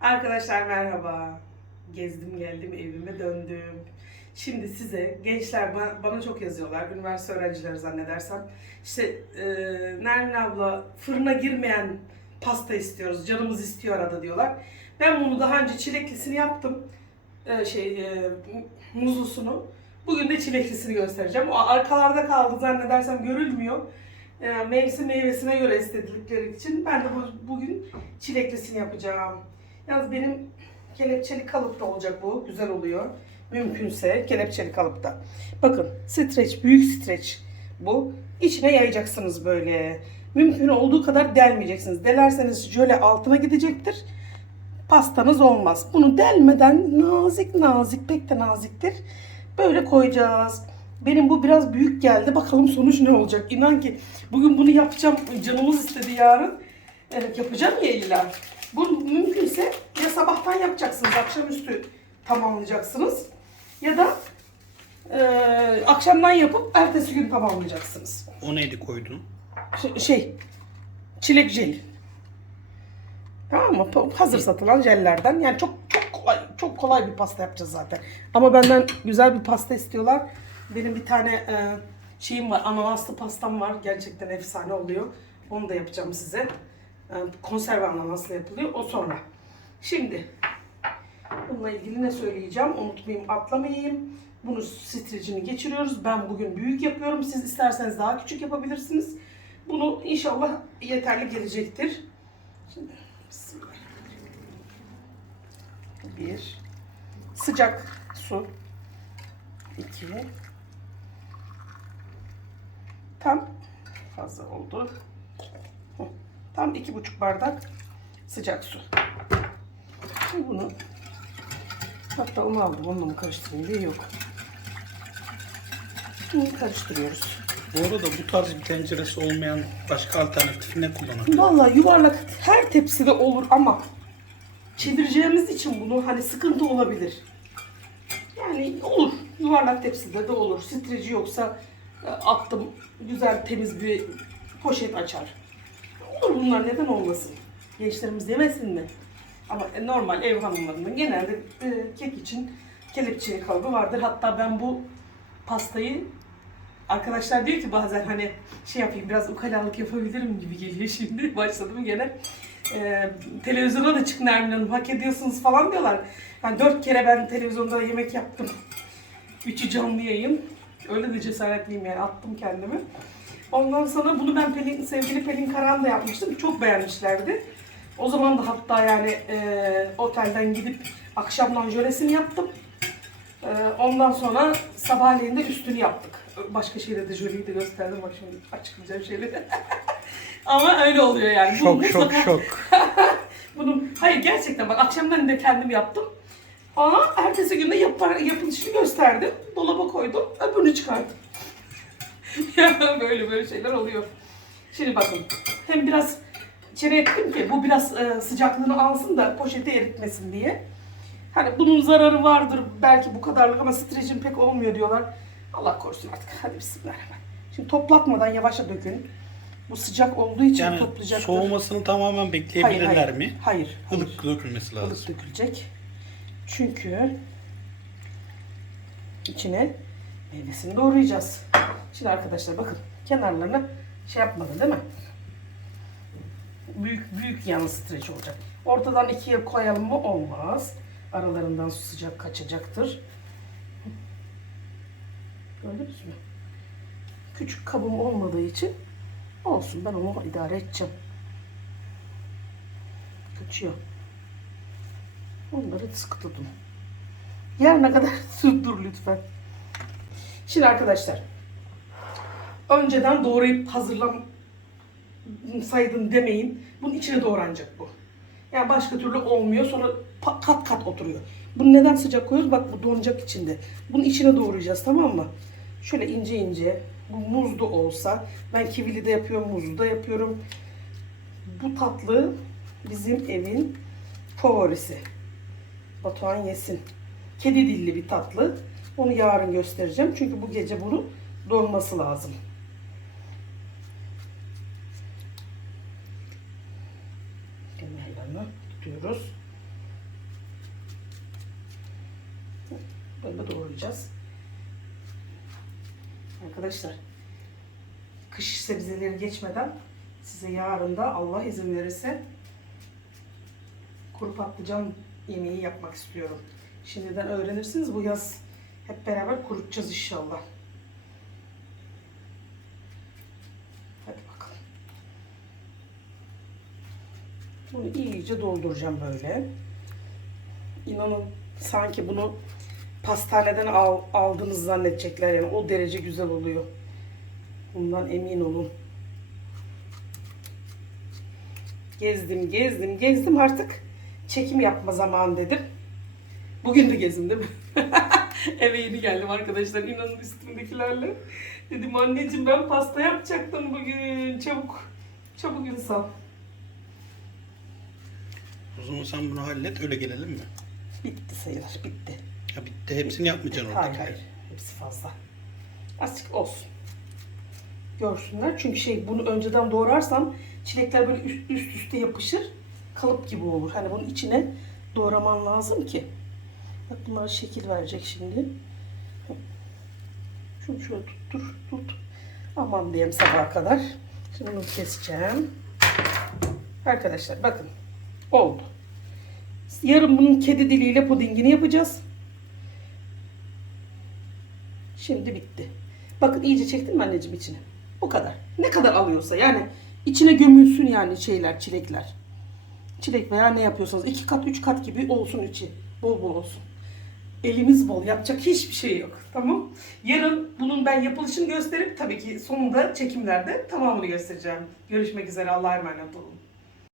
Arkadaşlar merhaba. Gezdim geldim evime döndüm. Şimdi size gençler bana, çok yazıyorlar. Üniversite öğrencileri zannedersem. İşte e, Nermin abla fırına girmeyen pasta istiyoruz. Canımız istiyor arada diyorlar. Ben bunu daha önce çileklisini yaptım. E, şey e, muzlusunu. Bugün de çileklisini göstereceğim. O arkalarda kaldı zannedersem görülmüyor. E, mevsim meyvesine göre istedikleri için ben de bu, bugün çileklisini yapacağım. Yalnız benim kelepçeli kalıpta olacak bu. Güzel oluyor. Mümkünse kelepçeli kalıpta. Bakın streç, büyük streç bu. İçine yayacaksınız böyle. Mümkün olduğu kadar delmeyeceksiniz. Delerseniz jöle altına gidecektir. Pastanız olmaz. Bunu delmeden nazik nazik, pek de naziktir. Böyle koyacağız. Benim bu biraz büyük geldi. Bakalım sonuç ne olacak. İnan ki bugün bunu yapacağım. Canımız istedi yarın. Evet yapacağım ya illa. Bu mümkünse ya sabahtan yapacaksınız, akşamüstü tamamlayacaksınız. Ya da e, akşamdan yapıp ertesi gün tamamlayacaksınız. O neydi koydun? Ş- şey, çilek jeli. Tamam mı? Pa- Hazır satılan jellerden. Yani çok çok kolay, çok kolay bir pasta yapacağız zaten. Ama benden güzel bir pasta istiyorlar. Benim bir tane e, şeyim var, ananaslı pastam var. Gerçekten efsane oluyor. Onu da yapacağım size. E, konserve ananaslı yapılıyor. O sonra. Şimdi bununla ilgili ne söyleyeceğim? Unutmayayım, atlamayayım. Bunu streçini geçiriyoruz. Ben bugün büyük yapıyorum. Siz isterseniz daha küçük yapabilirsiniz. Bunu inşallah yeterli gelecektir. Şimdi. Bir sıcak su. İki tam fazla oldu. Tam iki buçuk bardak sıcak su. Şimdi bunu hatta onu aldım onunla mı karıştırayım diye yok. Şimdi karıştırıyoruz. Bu arada bu tarz bir tenceresi olmayan başka alternatif ne kullanabilir? Vallahi yuvarlak her tepside olur ama çevireceğimiz için bunu hani sıkıntı olabilir. Yani olur. Yuvarlak tepside de olur. Streci yoksa e, attım güzel temiz bir poşet açar. Olur bunlar neden olmasın? Gençlerimiz yemesin mi? Ama e, normal ev hanımlarının genelde e, kek için kelepçeli kalıbı vardır. Hatta ben bu pastayı Arkadaşlar diyor ki bazen hani şey yapayım biraz ukalalık yapabilirim gibi geliyor şimdi. Başladım gene. Ee, televizyona da çık Nermin Hanım hak ediyorsunuz falan diyorlar. Yani dört kere ben televizyonda yemek yaptım. Üçü canlı yayın. Öyle de cesaretliyim yani attım kendimi. Ondan sonra bunu ben Pelin, sevgili Pelin Karan da yapmıştım. Çok beğenmişlerdi. O zaman da hatta yani e, otelden gidip akşamdan jölesini yaptım. Ee, ondan sonra sabahleyin de üstünü yaptık. Başka şeyleri de jöleyi de gösterdim. Bak şimdi açıklayacağım şeyleri. Ama öyle oluyor yani. Şok şok mutlaka- şok. Bunun, hayır gerçekten bak akşamdan da kendim yaptım. Ama ertesi günde yapar, yapılışını gösterdim. Dolaba koydum. Öbürünü çıkardım. Ya böyle böyle şeyler oluyor. Şimdi bakın. Hem biraz içeri ettim ki bu biraz e, sıcaklığını alsın da poşete eritmesin diye. Hani bunun zararı vardır belki bu kadarlık ama streçin pek olmuyor diyorlar. Allah korusun artık. Hadi bismillahirrahmanirrahim. Şimdi toplatmadan yavaşça dökün. Bu sıcak olduğu için Yani toplayacaktır. soğumasını tamamen bekleyebilirler hayır, mi? Hayır. hayır. Ilık dökülmesi lazım. Ilık dökülecek. Çünkü içine meyvesini doğrayacağız. Şimdi arkadaşlar bakın kenarlarına şey yapmadı değil mi? Büyük büyük yalnız streç olacak. Ortadan ikiye koyalım mı? Olmaz. Aralarından su sıcak kaçacaktır. Gördünüz mü? Küçük kabım olmadığı için olsun. Ben onu idare edeceğim. Kaçıyor. Onları sıkı tutun. Yarına kadar dur lütfen. Şimdi arkadaşlar. Önceden doğrayıp hazırlasaydın demeyin. Bunun içine doğranacak bu. Yani başka türlü olmuyor. Sonra kat kat oturuyor. Bunu neden sıcak koyuyoruz? Bak bu donacak içinde. Bunun içine doğrayacağız tamam mı? Şöyle ince ince. Bu muzlu olsa. Ben kivili de yapıyorum, muzlu da yapıyorum. Bu tatlı bizim evin favorisi. Batuhan yesin. Kedi dilli bir tatlı. Onu yarın göstereceğim. Çünkü bu gece bunu donması lazım. Kenarlarını tutuyoruz. Böyle doğrayacağız. Arkadaşlar kış sebzeleri geçmeden size yarın da Allah izin verirse kuru patlıcan yemeği yapmak istiyorum. Şimdiden öğrenirsiniz. Bu yaz hep beraber kurutacağız inşallah. Hadi bakalım. Bunu iyice dolduracağım böyle. İnanın sanki bunu pastaneden al, aldınız zannedecekler yani o derece güzel oluyor. Bundan emin olun. Gezdim, gezdim, gezdim artık çekim yapma zamanı dedim. Bugün de gezdim değil mi? Eve yeni geldim arkadaşlar inanın üstümdekilerle. Dedim anneciğim ben pasta yapacaktım bugün. Çabuk, çabuk insan. O zaman sen bunu hallet öyle gelelim mi? Bitti sayılır, bitti. Ya bitti hepsini yapmayacaksın Hayır oradakileri. hayır. Hepsi fazla. Azıcık olsun. Görsünler. Çünkü şey bunu önceden doğrarsam çilekler böyle üst, üst üste yapışır. Kalıp gibi olur. Hani bunun içine doğraman lazım ki. Bak şekil verecek şimdi. Şunu şöyle tuttur, tut. Aman diyeyim sabaha kadar. Şimdi bunu keseceğim. Arkadaşlar bakın. Oldu. Yarın bunun kedi diliyle pudingini yapacağız. Şimdi bitti. Bakın iyice çektin mi anneciğim içine? Bu kadar. Ne kadar alıyorsa yani içine gömülsün yani şeyler, çilekler. Çilek veya ne yapıyorsanız iki kat, üç kat gibi olsun içi. Bol bol olsun. Elimiz bol. Yapacak hiçbir şey yok. Tamam. Yarın bunun ben yapılışını gösterip tabii ki sonunda çekimlerde tamamını göstereceğim. Görüşmek üzere. Allah'a emanet olun.